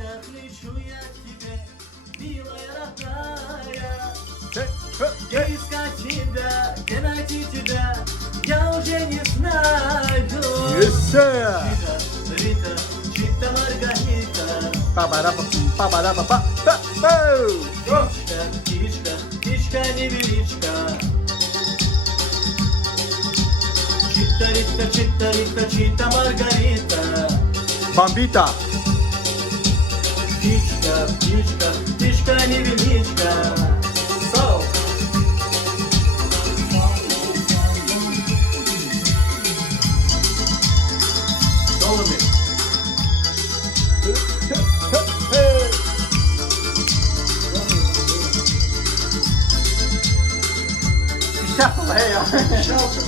облаках лечу я к тебе, милая родная. Искать тебя, где найти тебя, я уже не знаю. Yes, sir. Рита, Рита, Чита Маргарита. Птичка, птичка, птичка невеличка. Чита, Рита, Рита, Чита Маргарита. Бомбита. Птичка, птичка, птичка невеличка. Соу. Голуби. Шапа, hey. Шалка.